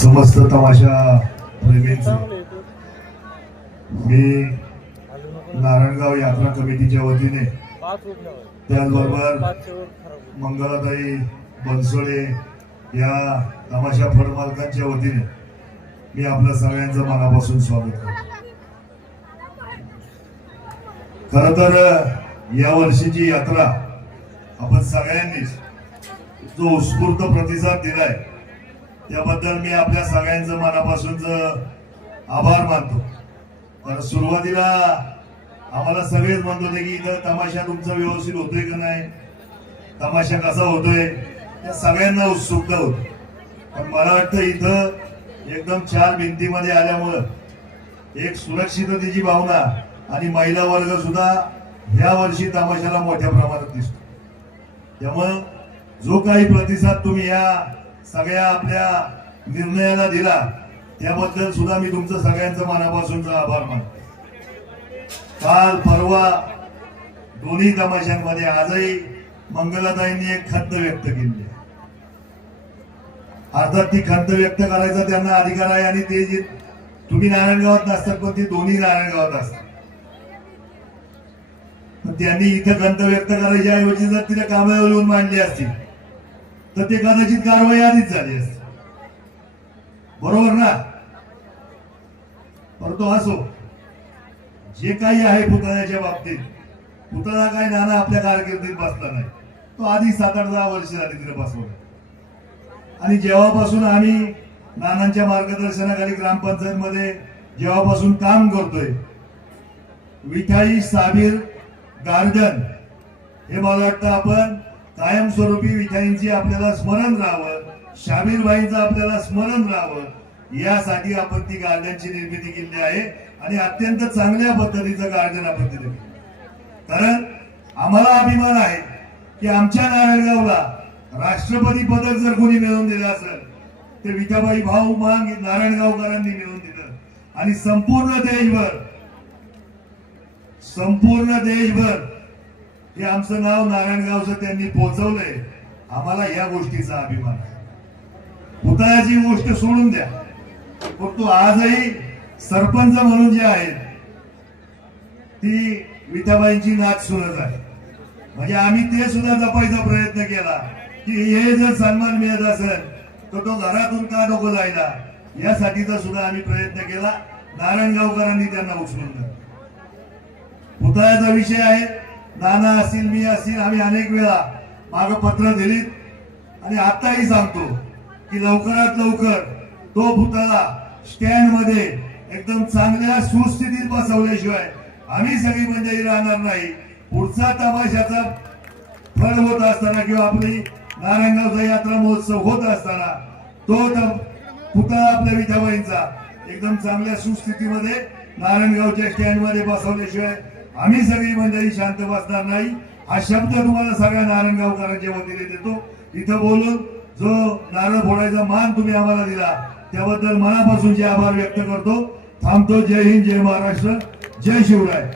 समस्त तमाशा प्रेमींचे. मी नारायणगाव यात्रा कमिटीच्या वतीने त्याचबरोबर मंगलाताई बनसोळे या तमाशा फड मालकांच्या वतीने मी आपल्या सगळ्यांचं मनापासून स्वागत करतो. खर तर या वर्षीची यात्रा आपण सगळ्यांनीच जो उत्स्फूर्त प्रतिसाद दिलाय त्याबद्दल मी आपल्या सगळ्यांचं मनापासूनच आभार मानतो. पण सुरुवातीला आम्हाला सगळेच म्हणत होते की इथं तमाशा तुमचा व्यवस्थित होतोय का नाही? तमाशा कसा होतोय? या सगळ्यांना उत्सुकता होती. पण मला वाटतं इथं एकदम चार भिंतीमध्ये आल्यामुळं एक सुरक्षिततेची भावना आणि महिला वर्ग सुद्धा ह्या वर्षी तमाशाला मोठ्या प्रमाणात दिसतो. त्यामुळं जो काही प्रतिसाद तुम्ही या सगळ्या आपल्या निर्णयाला दिला त्याबद्दल सुद्धा मी तुमचं सगळ्यांचं मनापासूनचा आभार मानतो. काल परवा दोन्ही तमाशांमध्ये आजही मंगलाताईंनी एक खंत व्यक्त केली. अर्थात ती खंत व्यक्त करायचा त्यांना अधिकार आहे आणि ते जे तुम्ही नारायणगावात नसतात पण ते दोन्ही नारायणगावात असतात. पण त्यांनी इथं खंत व्यक्त करायच्या ऐवजी जर तिथे कामावर येऊन मांडली असतील तर ते कदाचित कारवाई आधीच झाली असती. बरोबर ना? परंतु असो जे काही आहे पुतळ्याच्या बाबतीत पुतळा काय नाना आपल्या कारकिर्दीत बसला नाही. तो आधी सात आठ दहा वर्ष झाली तिथे बसवला. आणि जेव्हापासून आम्ही नानांच्या मार्गदर्शनाखाली ग्रामपंचायत मध्ये जेव्हापासून काम करतोय विठाई साबीर गार्डन हे मला वाटतं आपण कायमस्वरूपी विठाईंची आपल्याला स्मरण राहावं शामीरबाईंचं आपल्याला स्मरण राहावं यासाठी आपण ती गार्डनची निर्मिती केली आहे आणि अत्यंत चांगल्या पद्धतीचं गार्डन आपण तिथे कारण आम्हाला अभिमान आहे की आमच्या नारायणगावला राष्ट्रपती पदक जर कोणी मिळवून दिलं असेल ते विठाबाई भाऊ मांग नारायणगावकरांनी मिळवून दिलं. आणि संपूर्ण देशभर संपूर्ण देशभर हे आमचं नाव नारायणगावचं त्यांनी पोहोचवलंय आम्हाला या गोष्टीचा अभिमान आहे. पुतळ्याची गोष्ट सोडून द्या. फक्त आजही सरपंच म्हणून जे आहेत ती विठाबाईंची नाच सुरत आहे. म्हणजे आम्ही ते सुद्धा जपायचा प्रयत्न केला की हे जर सन्मान मिळत असेल तर तो घरातून का नको जायला? यासाठीचा सुद्धा आम्ही प्रयत्न केला. नारायणगावकरांनी त्यांना उचलून पुतळ्याचा विषय आहे नाना असेल मी असेल आम्ही अनेक वेळा माग पत्र दिलीत. आणि आताही सांगतो की लवकरात लवकर तो भूताला स्टँडमध्ये एकदम चांगल्या सुस्थितीत बसवल्याशिवाय आम्ही सगळी मंडळी राहणार नाही. पुढचा तमाशाचा फळ होत असताना किंवा आपली नारायणगावचा यात्रा महोत्सव होत असताना तो पुतळा आपल्या विठाबाईंचा एकदम चांगल्या सुस्थितीमध्ये नारायणगावच्या स्टँडमध्ये बसवल्याशिवाय आम्ही सगळी मंडळी शांत बसणार नाही. हा शब्द तुम्हाला सगळ्या नारायणगावकरांच्या वतीने देतो. इथं बोलून जो नारळ फोडायचा मान तुम्ही आम्हाला दिला त्याबद्दल मनापासूनचे आभार व्यक्त करतो. थांबतो. जय हिंद जय महाराष्ट्र. जय शिवराय.